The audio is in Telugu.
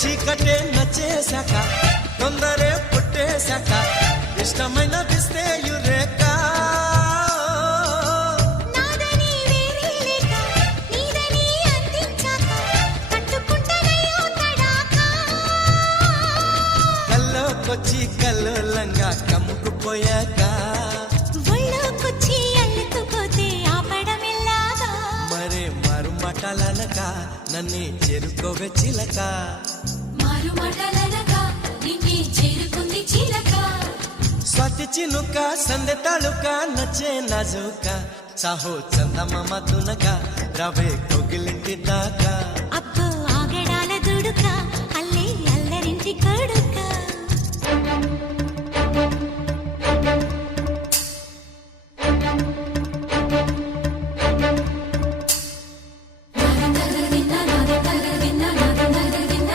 చీకటే నచ్చేశాక తొందరే పుట్టేశాక ఇష్టమైన దిస్తే యురేక నాదని వేరే లేక నీదని అందించాక కట్టుకుంటనయ్యో తడాకా కల్లోకొచ్చి కల్లోలంగా కమ్ముకుపోయాక ఒళ్ళోకొచ్చి అల్లుకుపోతే ఆపడమెల్లాగా మరే మారు మాటలనక నన్ను చేరుకోవే చిలక మారు మాటలనగా నిన్నే చేరుకుంది చిలక స్వాతి చినుక సందె తాలూక నచ్చే నాజుక సాహో చందమామ తునక రవే కోగిలింటి దాకా